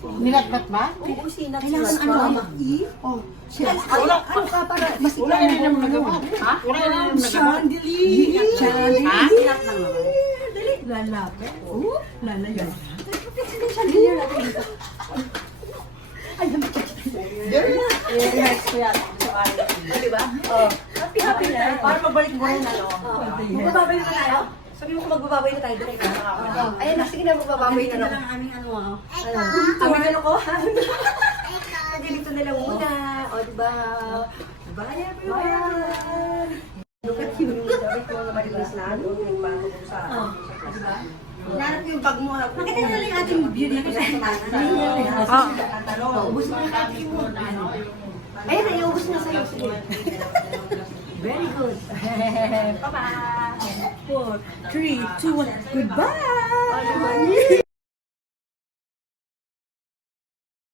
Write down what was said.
Nilatlat ba? Oo, sinat. Kailangan ano? Oh, siya. Wala. Ano ka para mas Wala ikaw rin naman nagawa. Ha? Wala rin naman nagawa. Chandelier! Chandelier! Ha? Sinat lang naman. Dali, lalapit. Oh, lalayan. Chandelier natin dito. Ay, Yes, kuya. Di ba? Oo. Happy na. Para mabalik mo rin, ano? Magbababay na tayo? Sabi mo kung magbababay na tayo, direct na. Ayun na, sige na, magbababay na lang. aming ano ah. Aming ano ko? Ganito na lang muna. O, diba? Bye, everyone! Look at you. Sabi ko na marilis na, ano? Nagbago ko sa... Diba? Nanap yung bag mo. Nakita na lang ating beauty na kasi. Ubus na yung kaki mo. Ayun na, iubos na sa'yo. Sige. Very good. Bye-bye. 4, 3, 2, 1. Goodbye!